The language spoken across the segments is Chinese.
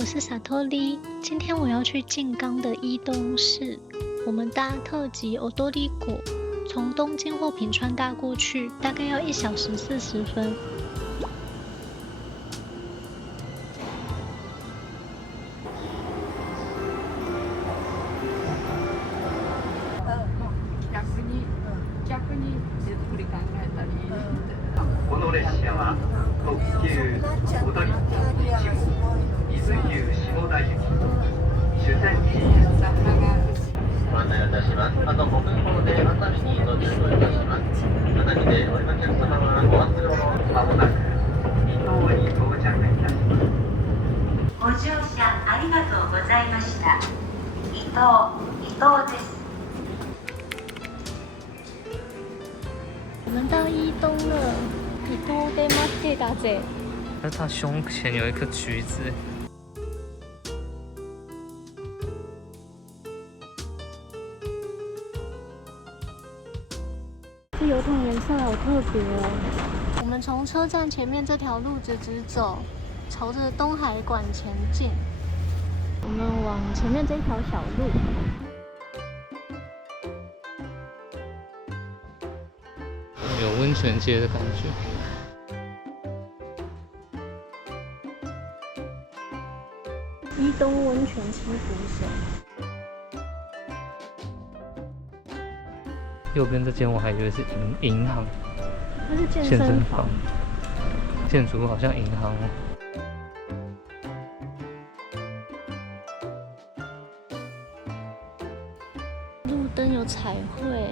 我是萨托利。今天我要去静冈的伊东市，我们搭特急欧多利果，从东京或品川搭过去，大概要1小时40分。この列車は特急踊り子1号伊豆急下田行き終点駅ご案内いたします。あと5分ほどで熱海に到着いたします。熱海でお降りのお客様はお忘れ物まもなく伊東に到着いたします。ご乗車ありがとうございました。伊東です。我们到伊东了，伊东で待ってたぜ。但是他胸前有一颗橘子。这油桶颜色好特别哦。我们从车站前面这条路直走，朝着东海馆前进。我们往前面这条小路。有温泉街的感觉。伊东温泉七福神。右边这间我还以为是银行，它是健身房。建筑好像银行哦。路灯有彩绘。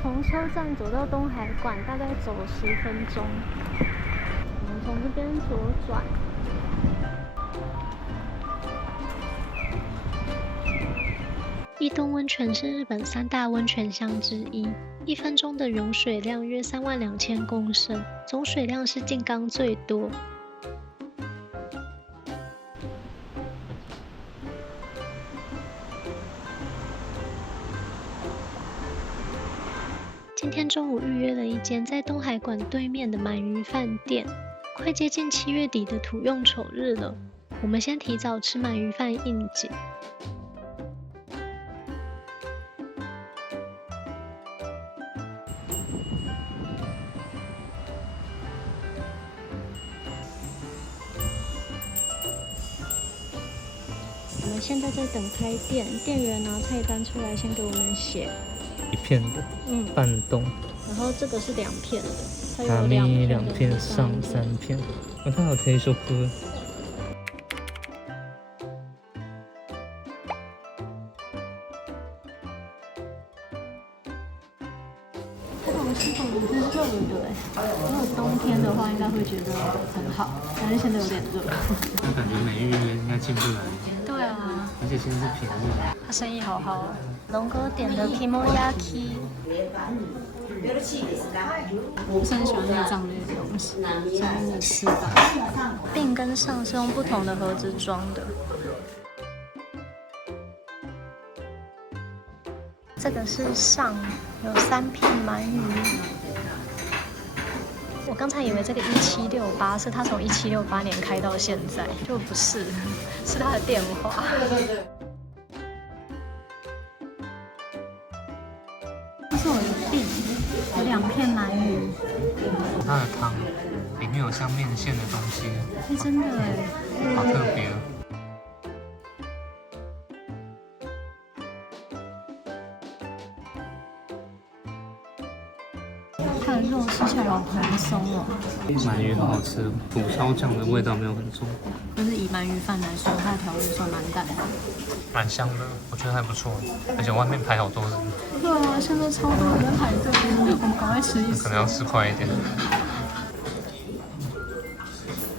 从车站走到东海馆大概走10分钟。我们从这边左转。伊东温泉是日本3大温泉乡之一，1分钟的涌水量约32000公升，总水量是静冈最多。今天中午预约了一间在东海馆对面的鳗鱼饭店，快接近7月底的土用丑日了，我们先提早吃鳗鱼饭应景。我们现在在等开店，店员拿菜单出来，先给我们写。一片的，半冻。然后这个是2片的，它有卡米2片，片上3片。我看有定食。这种是否也是热的如果冬天的话，应该会觉得很好，但是现在有点热。我感觉没预约应该进不来。对啊，而且现在是平日。他生意好好。龙哥点的 Kimoyaki， 我不是很喜欢内脏类的东西，所以你吃吧。并跟上是用不同的盒子装的。这个是上，有3片鳗鱼。我刚才以为这个1768是他从1768年开到现在，就不是，是他的电话。这是我的饼，有2片鳗鱼。它的汤里面有像面线的东西，真的哎，好特别。它的肉吃起来好蓬松哦。鳗鱼很好吃，蒲烧酱的味道没有很重。就是以鳗鱼饭来说，它的调味算蛮淡的。蛮香的，我觉得还不错，而且外面排好多人。对啊，现在超多人在排队，我们赶快吃一吃。可能要吃快一点。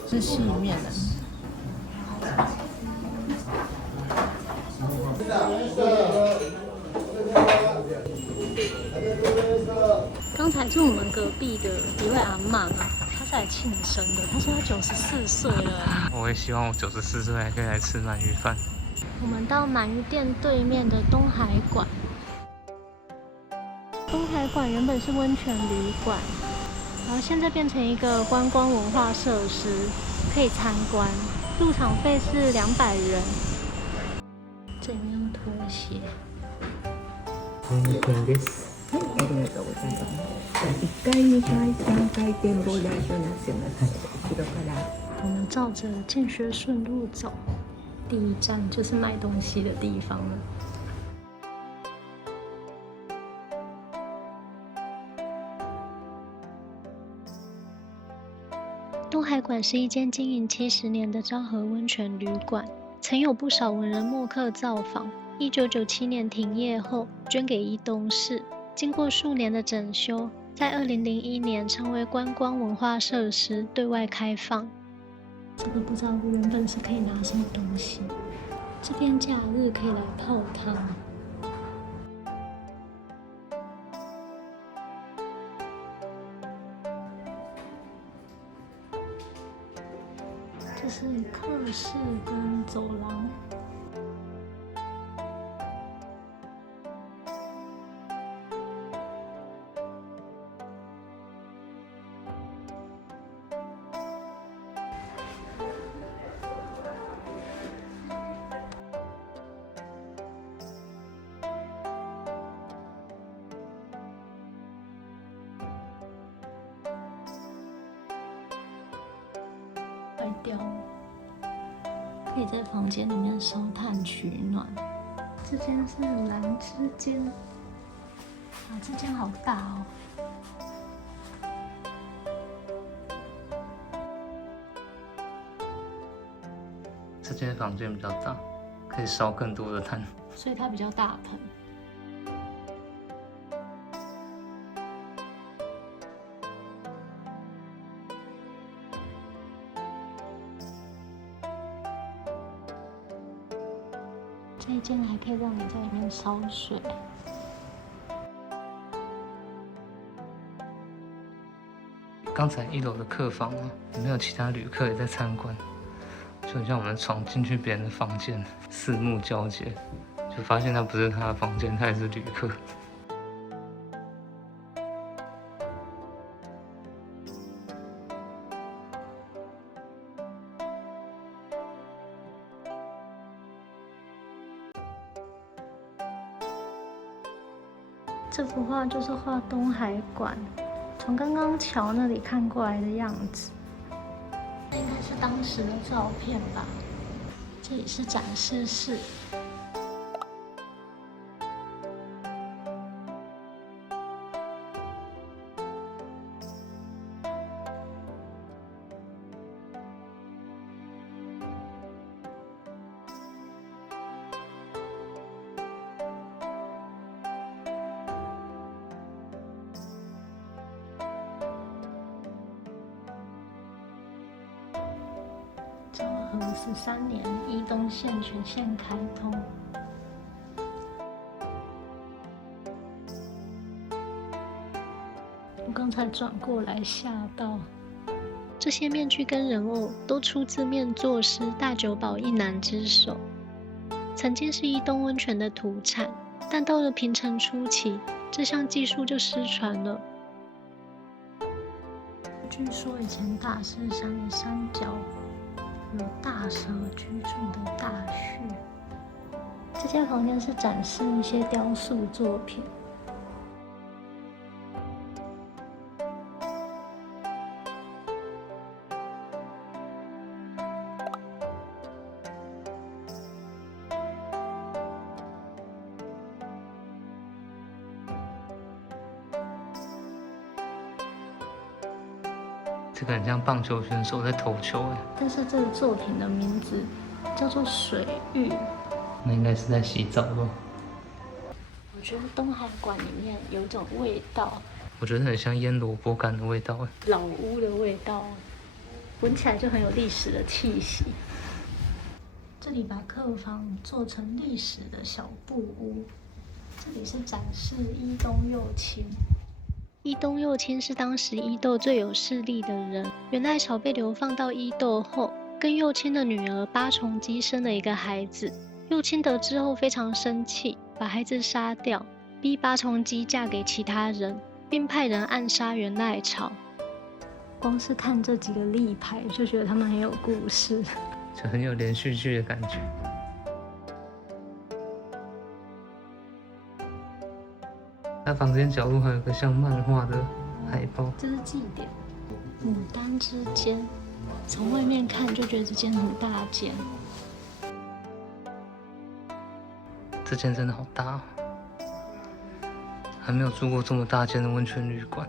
是细面的。刚才住我们隔壁的一位阿嬷，她是来庆生的，她说她94岁了。我也希望我94岁还可以来吃鳗鱼饭。我们到鳗鱼店对面的东海馆。东海馆原本是温泉旅馆，然后现在变成一个观光文化设施，可以参观，入场费是200元。这里面有拖鞋。温泉です。はい、ありがとうございます。1階、2階、3階展望台となってます。後ろから。我们照着建学顺路走，第一站就是买东西的地方了。东海馆是一间经营70年的昭和温泉旅馆，曾有不少文人墨客造访。1997年停业后，捐给宜东市。经过数年的整修，在2001年成为观光文化设施，对外开放。这个不知道原本是可以拿什么东西。这边假日可以来泡汤。这是客室跟走廊。坏掉了，可以在房间里面烧炭取暖。这间是蓝之间，啊，这间好大哦。这间房间比较大，可以烧更多的炭，所以它比较大盆。这一间还可以让你在里面烧水。刚才1楼的客房啊，没有其他旅客也在参观，就很像我们闯进去别人的房间，四目交接，就发现他不是他的房间，他也是旅客。这幅画就是画东海馆，从刚刚桥那里看过来的样子。这应该是当时的照片吧。这里是展示室。昭和13年，宜东线全线开通。我刚才转过来吓到。这些面具跟人偶都出自面作师大久保一男之手，曾经是宜东温泉的土产，但到了平成初期，这项技术就失传了。据说以前大势山的山脚有大蛇居住的大穴。这间房间是展示一些雕塑作品。这个很像棒球选手在投球哎，但是这个作品的名字叫做水浴，那应该是在洗澡吧？我觉得东海馆里面有一种味道，我觉得很像腌萝卜干的味道哎，老屋的味道，闻起来就很有历史的气息。这里把客房做成历史的小布屋，这里是展示伊东佑亲。伊东佑亲是当时伊豆最有势力的人。源赖朝被流放到伊豆后，跟佑亲的女儿八重姬生了一个孩子。佑亲得知后非常生气，把孩子杀掉，逼八重姬嫁给其他人，并派人暗杀源赖朝。光是看这几个立牌，就觉得他们很有故事，就很有连续剧的感觉。他房间角落还有个像漫画的海报，这是祭典。牡丹之间，从外面看就觉得这间很大间。这间真的好大哦，还没有住过这么大间的温泉旅馆。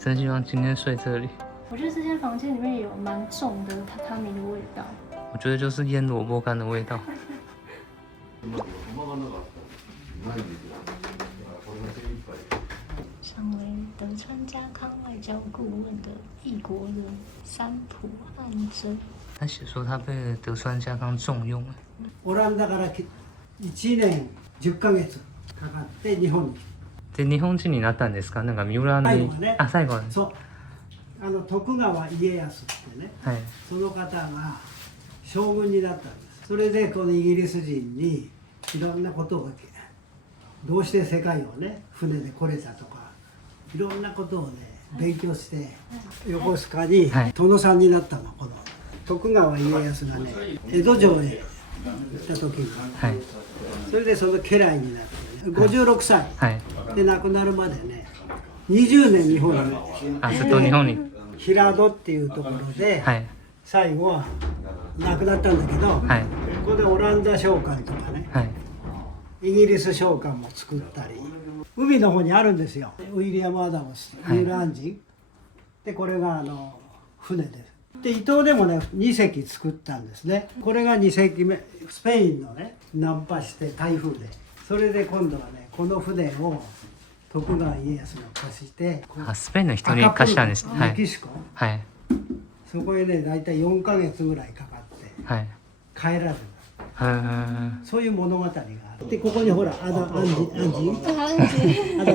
真希望今天睡这里。我觉得这间房间里面有蛮重的榻榻米的味道。我觉得就是腌萝卜干的味道。身为德川家康外交顾问的异国人三浦岸真，他写说他被德川家康重用。オランダから1年10ヶ月かかって日本に来で日本人になったんですか？なんか三浦に最後はね最後はた。そう徳川家康ってね、はいその方が将軍になったんです。それでこのイギリス人にいろんなことをどうして世界をね船で来れたとかいろんなことをね勉強して横須賀に殿さんになったの。この徳川家康がね江戸城へ行った時に、はい、それでその家来になって、ね、56歳、はい、で亡くなるまでね20年日本にいるんですよ。あ、ずっと日本に。平戸っていうところで、はい、最後は亡くなったんだけど、はい、ここでオランダ商館とかね、はい、イギリス商館も作ったり海の方にあるんですよ。ウィリアム・アダムス、はい、ユーラン人でこれが船です。で伊東でもね2隻作ったんですね。これが2隻目スペインのね難破して台風でそれで今度はねこの船を徳川家康が貸してあ、スペインの人に貸したんですね。メキシコ、はい、そこへね大体4ヶ月ぐらいかかってはい、帰らず、そういう物語がある。でここにほらアダ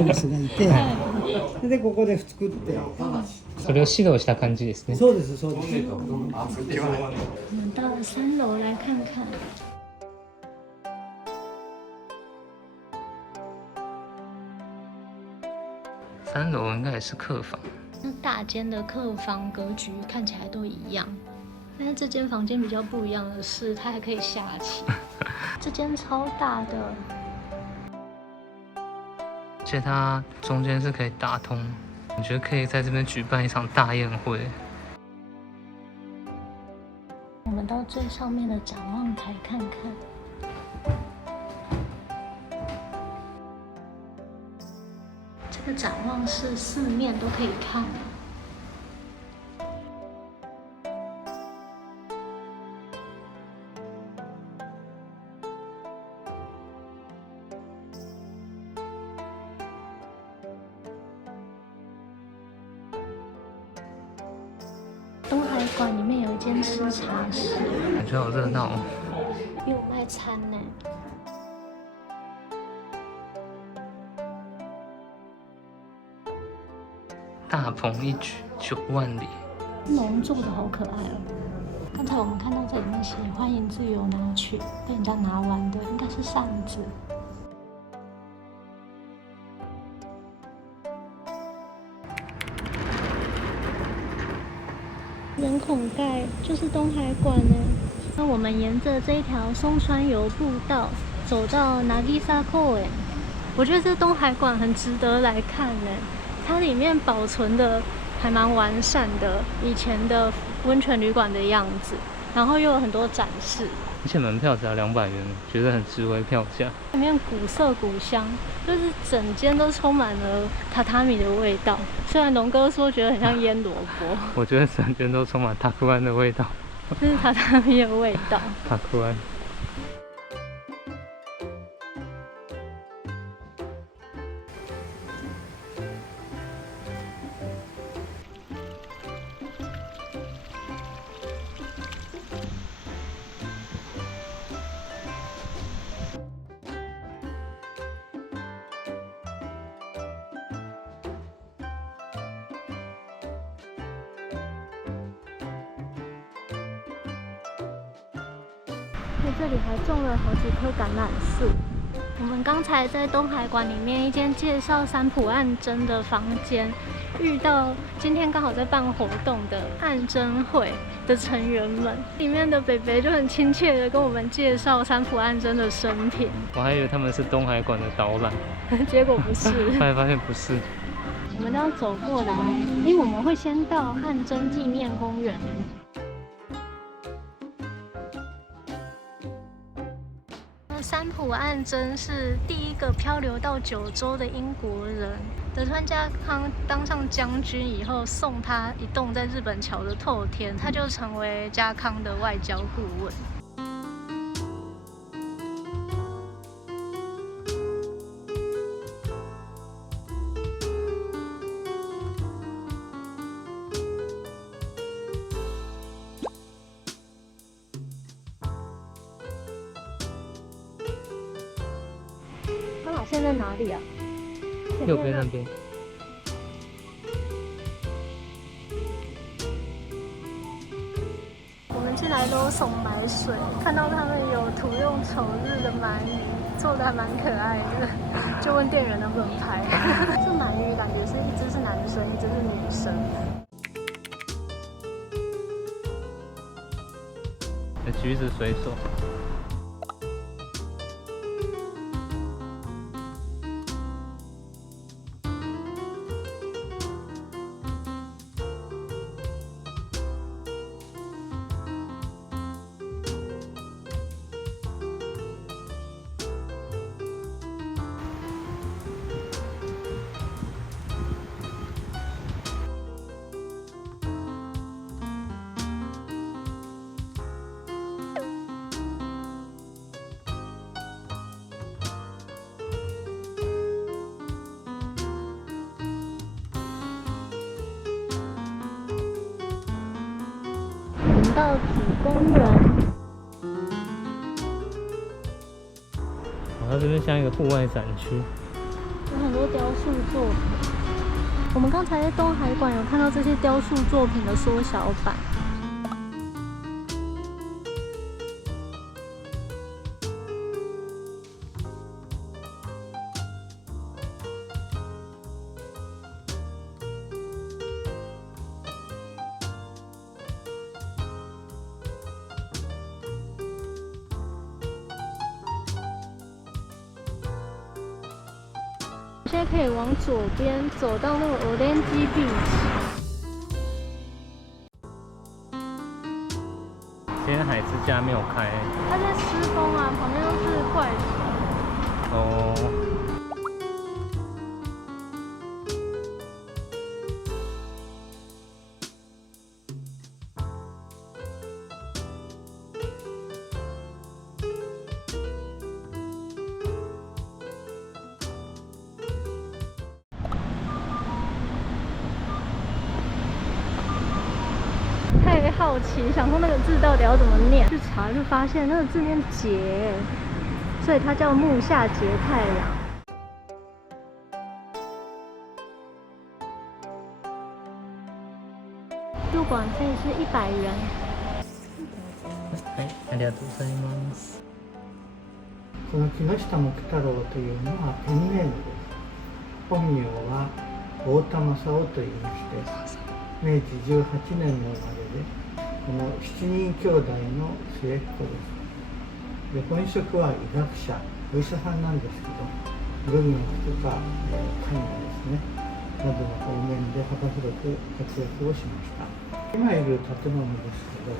ムスがいて、でここで作って。それを指導した感じですね。そうですそうです。我们到了3楼来看看。3楼应该也是客房。那大间的客房格局看起来都一样，但是这间房间比较不一样的是，它还可以下棋。这间超大的，而且它中间是可以打通，我觉得可以在这边举办一场大宴会。我们到最上面的展望台看看。这个展望是四面都可以看的。东海馆里面有一间吃茶室，感觉好热闹哦。有卖餐呢。大鹏一举9万里，龙做的好可爱哦。刚才我们看到这里面写“欢迎自由拿取”，被人家拿完的应该是扇子。人孔盖就是东海馆呢。那我们沿着这一条松川游步道走到渚公园，我觉得这东海馆很值得来看呢。它里面保存的还蛮完善的，以前的温泉旅馆的样子，然后又有很多展示。而且门票只要200元，觉得很值回票价。里面古色古香，就是整间都充满了榻榻米的味道。虽然龙哥说觉得很像腌萝卜，我觉得整间都充满塔库安的味道。这是榻榻米的味道。塔库安。在这里还种了好几棵橄榄树，我们刚才在东海馆里面一间介绍三浦岸真的房间，遇到今天刚好在办活动的岸真会的成员们，里面的北北就很亲切的跟我们介绍三浦岸真的生平。我还以为他们是东海馆的导览，结果不是，后来发现不是。我们都要走过来，因为我们会先到岸真纪念公园。三浦岸真是第一个漂流到九州的英国人。德川家康当上将军以后，送他一栋在日本桥的透天，他就成为家康的外交顾问。现在哪里啊？右边那边。我们进来都怂买水，看到他们有土用丑日的鳗鱼，做的还蛮可爱的，就问店员能不能拍。这鳗鱼感觉是一只是男生，一只是女生。橘子水手。到紫公园，它这边像一个户外展区，有很多雕塑作品。我们刚才在东海馆有看到这些雕塑作品的缩小版。现在可以往左边走到那个Orange Beach。今天海之家没有开。它在施工啊，旁边都是怪石。哦。太好奇，想说那个字到底要怎么念，去查就发现那个字念节，所以它叫木下节太郎。入馆费是100元。はい、ありがとうございます。この木下木太郎というのはペンネームです。本名は大田正夫と言いまして、明治18年の生まれで、この7人兄弟の末っ子です。で、本職は医学者、お医者さんなんですけど、文学とか絵画ですね、などの方面で幅広く活躍をしました。今いる建物ですけど、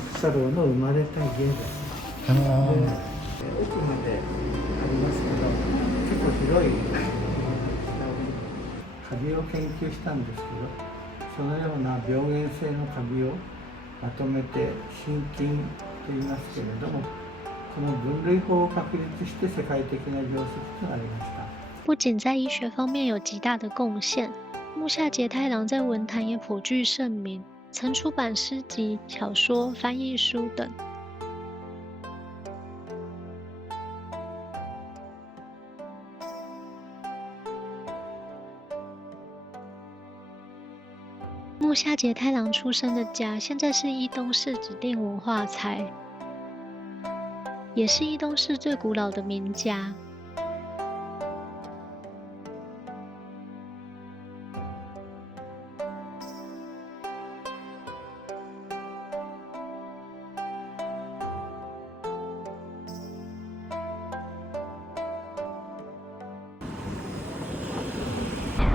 木太郎の生まれた家です。で、奥までありますけど、結構広いカビを研究したんですけど、そのような病原性のカビをまとめて真菌と言いますけれども、この分類法を確立して世界的な業績となりました。不仅在医学方面有极大的贡献，木下节太郎在文坛也颇具盛名，曾出版诗集、小说、翻译书等。木下节太郎出生的家，现在是伊东市指定文化财，也是伊东市最古老的名家。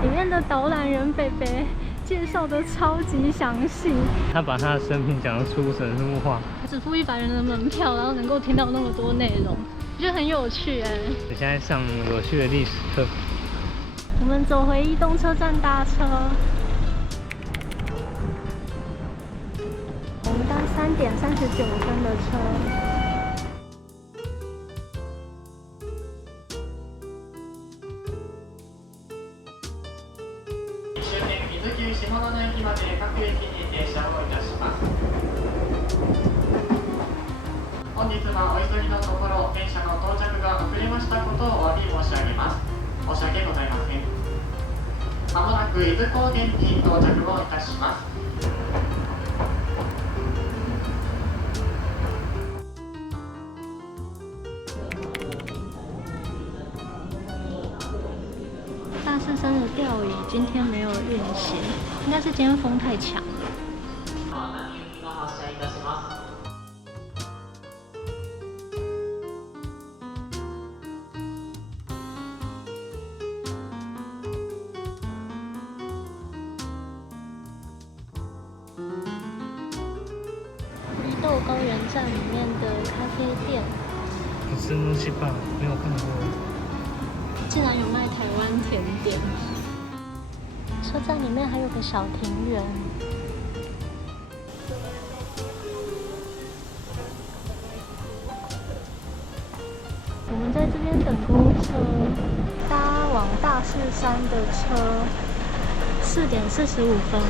里面的导览员北北介绍的超级详细，他把他的生平讲得出神入化。只付100元的门票，然后能够听到那么多内容，我觉得很有趣哎。你现在上有趣的历史课。我们走回伊东车站搭车，我们搭3点39分的车。終点伊豆急下野駅まで各駅に停車をいたします。本日はお急ぎのところ電車の到着が遅れましたことをお詫び申し上げます。申し訳ございません。まもなく伊豆高原に到着をいたします。大士山的吊椅今天没有运行，应该是今天风太强了。伊豆高原站里面的咖啡店，不是木西吧？没有看过。竟然有卖台湾甜点。车站里面还有个小庭园。我们在这边等公车，搭往大士山的车，4点45分。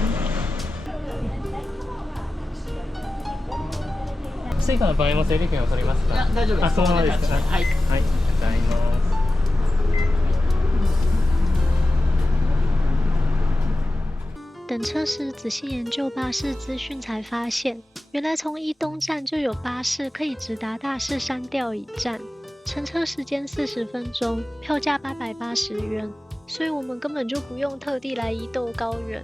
スイカの場合も整理券を取りますか？いや、大丈夫です。そのままですか？はい。はい、ありがとうございます。等车时仔细研究巴士资讯，才发现原来从伊东站就有巴士可以直达大士山吊椅站，乘车时间40分钟，票价880元，所以我们根本就不用特地来伊豆高原。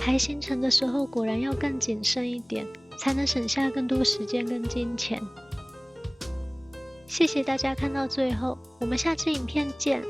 排行程的时候果然要更谨慎一点，才能省下更多时间跟金钱。谢谢大家看到最后，我们下支影片见。